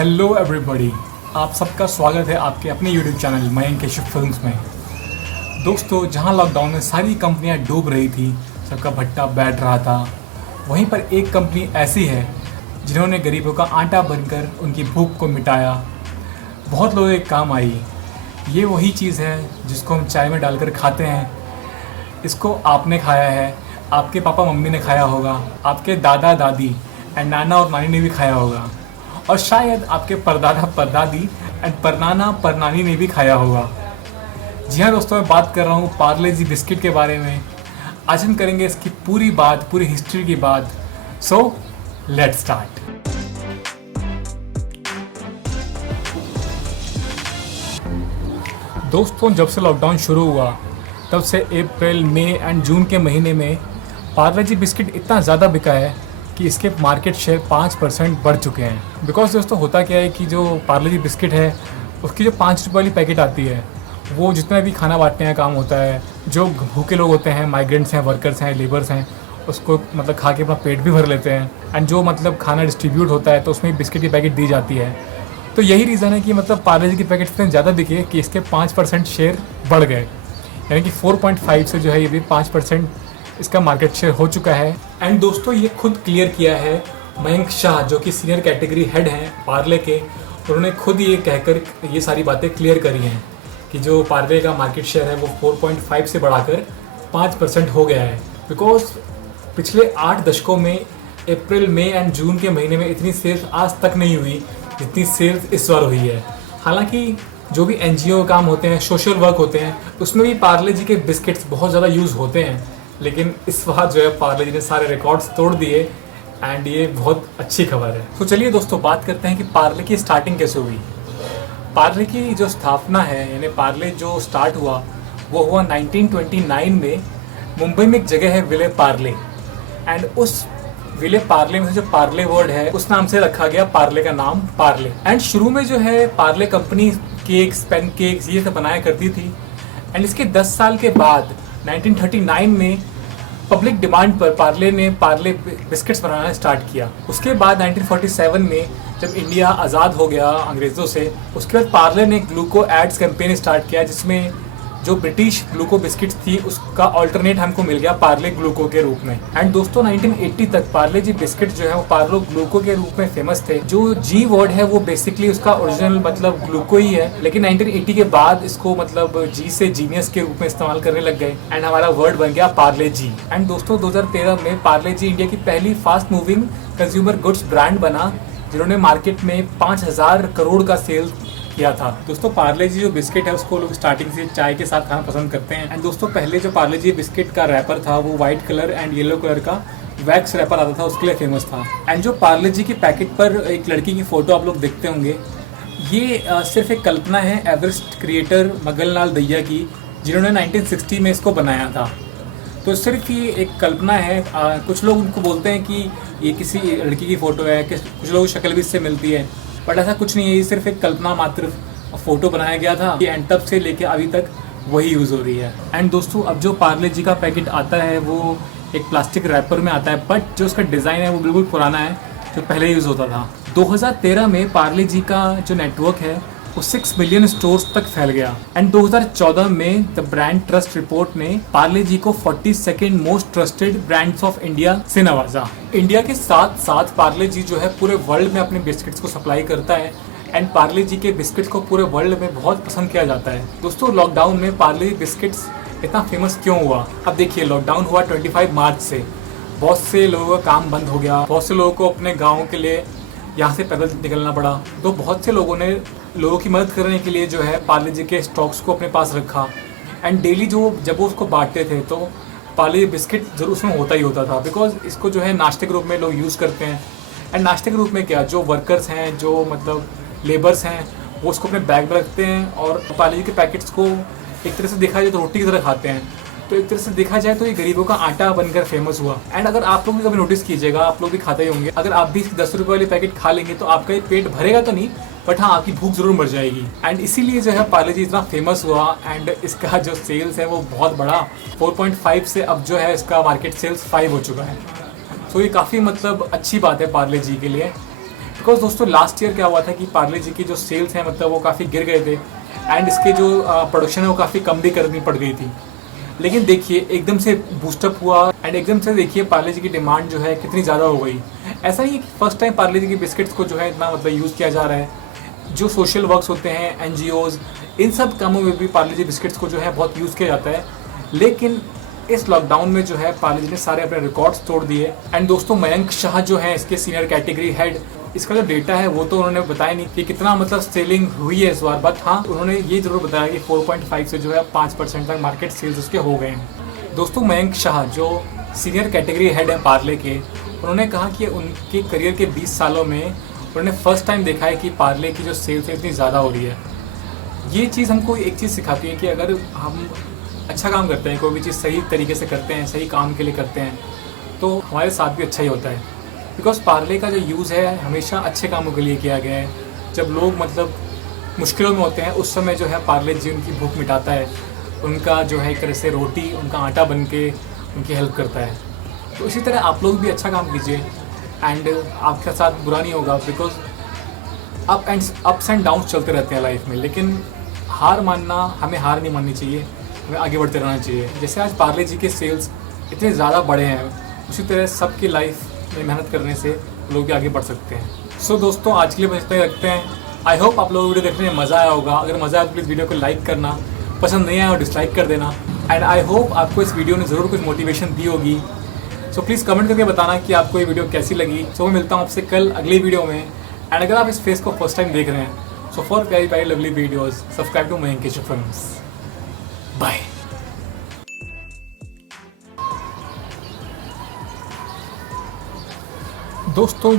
Hello everybody, आप सबका स्वागत है आपके अपने YouTube channel Mayank Keshav films में। दोस्तों, जहां लॉकडाउन में सारी कंपनियां डूब रही थी, सबका भट्टा बैठ रहा था, वहीं पर एक कंपनी ऐसी है जिन्होंने गरीबों का आटा बनकर उनकी भूख को मिटाया, बहुत लोगों के काम आई। ये वही चीज़ है जिसको हम चाय में डालकर खाते हैं। इसको आपने खाया है, आपके पापा मम्मी ने खाया होगा, आपके दादा दादी एंड नाना और नानी ने भी खाया होगा, और शायद आपके परदादा परदादी एंड परनाना परनानी ने भी खाया होगा। जी हाँ दोस्तों, मैं बात कर रहा हूँ पार्ले जी बिस्किट के बारे में। आज हम करेंगे इसकी पूरी हिस्ट्री की बात। So let's start. दोस्तों, जब से लॉकडाउन शुरू हुआ तब से अप्रैल, मई एंड जून के महीने में पार्ले जी बिस्किट इतना ज़्यादा बिका है कि इसके मार्केट शेयर 5% बढ़ चुके हैं। बिकॉज दोस्तों, होता क्या है कि जो पार्ले जी बिस्किट है उसकी जो 5 रुपये वाली पैकेट आती है, वो जितना भी खाना बांटने का काम होता है, जो भूखे लोग होते हैं, माइग्रेंट्स हैं, वर्कर्स हैं, लेबर्स हैं, उसको मतलब खा के अपना पेट भी भर लेते हैं। एंड जो मतलब खाना डिस्ट्रीब्यूट होता है तो उसमें बिस्किट की पैकेट दी जाती है। तो यही रीज़न है कि मतलब पार्ले जी की पैकेट इतने ज़्यादा बिके कि इसके 5% शेयर बढ़ गए, यानी कि 4.5 से जो है ये भी 5% इसका मार्केट शेयर हो चुका है। एंड दोस्तों, ये खुद क्लियर किया है मयंक शाह, जो कि सीनियर कैटेगरी हेड हैं पार्ले के। उन्होंने खुद ये कहकर ये सारी बातें क्लियर करी हैं कि जो पार्ले का मार्केट शेयर है वो 4.5 से बढ़ाकर 5% हो गया है। बिकॉज पिछले 8 दशकों में अप्रैल, मई एंड जून के महीने में इतनी सेल्स आज तक नहीं हुई जितनी सेल्स इस बार हुई है। हालांकि जो भी NGO काम होते हैं, सोशल वर्क होते हैं, उसमें भी पार्ले जी के बिस्किट्स बहुत ज़्यादा यूज़ होते हैं। लेकिन इस बार जो है पार्ले जी ने सारे रिकॉर्ड्स तोड़ दिए एंड ये बहुत अच्छी खबर है। तो चलिए दोस्तों, बात करते हैं कि पार्ले की स्टार्टिंग कैसे हुई। पार्ले की जो स्थापना है, यानी पार्ले जो स्टार्ट हुआ वो हुआ 1929 में। मुंबई में एक जगह है विले पार्ले, एंड उस विले पार्ले में जो पार्ले वर्ड है उस नाम से रखा गया पार्ले का नाम पार्ले। एंड शुरू में जो है Parle company cakes, pancakes ये सब बनाया करती थी। एंड इसके 10 साल के बाद 1939 में पब्लिक डिमांड पर पार्ले ने पार्ले बिस्किट्स बनाना स्टार्ट किया। उसके बाद 1947 में जब इंडिया आज़ाद हो गया अंग्रेज़ों से, उसके बाद पार्ले ने ग्लूको एड्स कैंपेन स्टार्ट किया, जिसमें जो ब्रिटिश ग्लूको बिस्किट्स थी उसका ऑल्टरनेट हमको मिल गया पार्ले ग्लूको के रूप में। एंड दोस्तों, 1980 तक पार्ले जी बिस्किट जो है वो पार्ले ग्लूको के रूप में फेमस थे। जो जी वर्ड है वो बेसिकली उसका ओरिजिनल मतलब ग्लूको ही है, लेकिन 1980 के बाद इसको मतलब जी से जीनियस के रूप में इस्तेमाल करने लग गए एंड हमारा वर्ड बन गया पार्ले जी। एंड दोस्तों, 2013 में पार्ले जी इंडिया की पहली fast moving consumer goods brand बना, जिन्होंने मार्केट में 5,000 करोड़ का सेल किया था। दोस्तों, पार्ले जी जो बिस्किट है उसको लोग स्टार्टिंग से चाय के साथ खाना पसंद करते हैं। एंड दोस्तों, पहले जो पार्ले जी बिस्किट का रैपर था वो white colour and yellow colour का वैक्स रैपर आता था, उसके लिए फेमस था। एंड जो पार्ले जी की पैकेट पर एक लड़की की फ़ोटो आप लोग देखते होंगे, ये सिर्फ एक कल्पना है एवरेस्ट क्रिएटर मगन लाल दहिया की, जिन्होंने 1960 में इसको बनाया था। तो सिर्फ ये एक कल्पना है। कुछ लोग उनको बोलते हैं कि ये किसी लड़की की फ़ोटो है, कुछ लोगों की शक्ल भी इससे मिलती है, बट ऐसा कुछ नहीं है। ये सिर्फ एक कल्पना मात्र फ़ोटो बनाया गया था, एंड तब से लेके अभी तक वही यूज़ हो रही है। एंड दोस्तों, अब जो पार्ले जी का पैकेट आता है वो एक प्लास्टिक रैपर में आता है, बट जो उसका डिज़ाइन है वो बिल्कुल पुराना है, जो पहले यूज़ होता था। 2013 में पार्ले जी का जो नेटवर्क है वो 6 मिलियन स्टोर्स तक फैल गया। एंड 2014 में द ब्रांड ट्रस्ट रिपोर्ट ने पार्ले जी को 42nd most trusted brands of India से नवाजा। इंडिया के साथ साथ पार्ले जी जो है पूरे वर्ल्ड में अपने बिस्किट्स को सप्लाई करता है, एंड पार्ले जी के बिस्किट्स को पूरे वर्ल्ड में बहुत पसंद किया जाता है। दोस्तों, लॉकडाउन में पार्ले जी बिस्किट्स इतना फेमस क्यों हुआ? अब देखिए, लॉकडाउन हुआ 25 मार्च से, बहुत से लोगों का काम बंद हो गया, बहुत से लोगों को अपने गाँव के लिए यहाँ से पैदल निकलना पड़ा। तो बहुत से लोगों ने लोगों की मदद करने के लिए जो है पार्ले जी के स्टॉक्स को अपने पास रखा। एंड डेली जब वो उसको बांटते थे तो पार्ले बिस्किट जरूर उसमें होता ही होता था, बिकॉज इसको जो है नाश्ते के रूप में लोग यूज़ करते हैं। एंड नाश्ते के रूप में क्या, जो वर्कर्स हैं, जो मतलब लेबर्स हैं, वो उसको अपने बैग में रखते हैं और पार्ले जी के पैकेट्स को एक तरह से देखा जाए तो रोटी की तरह खाते हैं। तो एक तरह से देखा जाए तो ये गरीबों का आटा बनकर फेमस हुआ। एंड अगर आप लोग भी कभी नोटिस कीजिएगा, आप लोग भी खाते ही होंगे, अगर आप भी 10 रुपये वाली पैकेट खा लेंगे तो आपका ये पेट भरेगा तो नहीं, बट हाँ, आपकी भूख जरूर मर जाएगी। एंड इसीलिए जो है पार्ले जी इतना फेमस हुआ, एंड इसका जो सेल्स है वो बहुत बड़ा 4.5 से अब जो है इसका मार्केट सेल्स 5 हो चुका है। सो ये काफ़ी मतलब अच्छी बात है पार्ले जी के लिए। बिकॉज दोस्तों लास्ट ईयर क्या हुआ था कि पार्ले जी की जो सेल्स हैं मतलब वो काफ़ी गिर गए थे एंड इसके जो प्रोडक्शन है वो काफ़ी कम भी करनी पड़ गई थी। लेकिन देखिए एकदम से बूस्टअप हुआ एंड एकदम से देखिए पार्ले जी की डिमांड जो है कितनी ज़्यादा हो गई। ऐसा नहीं है कि फर्स्ट टाइम पार्ले जी की बिस्किट्स को जो है इतना मतलब यूज़ किया जा रहा है। जो सोशल वर्क्स होते हैं, एनजीओज़, इन सब कामों में भी पार्ले जी बिस्किट्स को जो है बहुत यूज़ किया जाता है। लेकिन इस लॉकडाउन में जो है पार्ले जी ने सारे अपने रिकॉर्ड्स तोड़ दिए। एंड दोस्तों मयंक शाह जो है इसके सीनियर कैटेगरी हेड, इसका जो डेटा है वो तो उन्होंने बताया नहीं कि कितना मतलब सेलिंग हुई है इस बार, बट हाँ उन्होंने ये जरूर बताया कि 4.5 से जो है 5% तक मार्केट सेल्स उसके हो गए हैं। दोस्तों मयंक शाह जो सीनियर कैटेगरी हेड है पार्ले के, उन्होंने कहा कि उनके करियर के 20 सालों में उन्होंने फर्स्ट टाइम देखा है कि पार्ले की जो सेल्स है इतनी ज़्यादा हो रही है। ये चीज़ हमको एक चीज़ सिखाती है कि अगर हम अच्छा काम करते हैं, कोई भी चीज़ सही तरीके से करते हैं, सही काम के लिए करते हैं, तो हमारे साथ भी अच्छा ही होता है। बिकॉज पार्ले का जो यूज़ है हमेशा अच्छे कामों के लिए किया गया है। जब लोग मतलब मुश्किलों में होते हैं उस समय जो है पार्ले जी उनकी भूख मिटाता है, उनका जो है एक तरह से रोटी, उनका आटा बन के उनकी हेल्प करता है। तो इसी तरह आप लोग भी अच्छा काम कीजिए एंड आपके साथ बुरा नहीं होगा। बिकॉज अप्स एंड डाउन्स चलते रहते हैं लाइफ में, लेकिन हार मानना, हमें हार नहीं माननी चाहिए, हमें आगे बढ़ते रहना चाहिए। जैसे आज पार्ले जी के सेल्स इतने ज़्यादा बढ़े हैं, उसी तरह सबकी लाइफ में मेहनत करने से लोग भी आगे बढ़ सकते हैं। सो दोस्तों आज के लिए बस इतना ही रखते हैं। आई होप आप लोगों को वीडियो देखने में मज़ा आया होगा। अगर मज़ा आया तो प्लीज़ वीडियो को लाइक करना, पसंद नहीं आया और डिसलाइक कर देना। एंड आई होप आपको इस वीडियो ने ज़रूर कुछ मोटिवेशन दी होगी। सो प्लीज़ कमेंट करके बताना कि आपको ये वीडियो कैसी लगी। सो मैं मिलता हूँ आपसे कल अगली वीडियो में। एंड अगर आप इस फेस को फर्स्ट टाइम देख रहे हैं, so for very very lovely videos subscribe to Mayank Keshav Films. Bye. दोस्तों